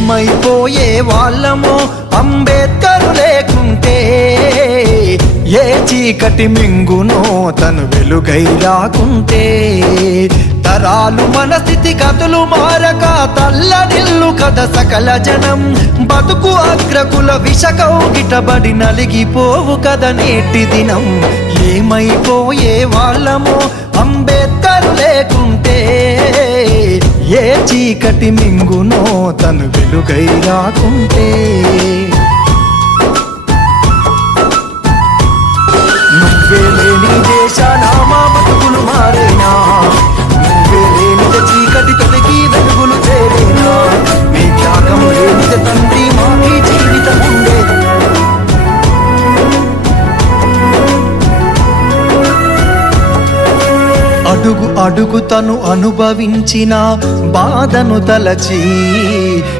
ఏమైపోయే వాళ్ళమో అంబేద్కర్ లేకుంటే, ఏ చీకటి మింగునో తను వెలుగై రాకుంటే, తరాలు మన స్థితి గతులు మారక తల్లడిల్లు కథ సకల జనం, బతుకు అగ్రకుల విషకౌగిటబడి నలిగిపోవు కథ నేటి దినం. ఏమైపోయే వాళ్ళమో అంబేద్కర్ లేకుంటే, ఏ చీకటి మింగునో తను వెలుగై రాకుంటే. నువ్వే లేని దేశాన మా బతుకులు మారేనా, నువ్వే లేనిద చీకటి తొలగి వెలుగులు చేరేనా, నీ త్యాగం లేనిద తండ్రి మాకి జీవితం ఉండేది. అడుగు అడుగు తను అనుభవించిన బాధను తలచి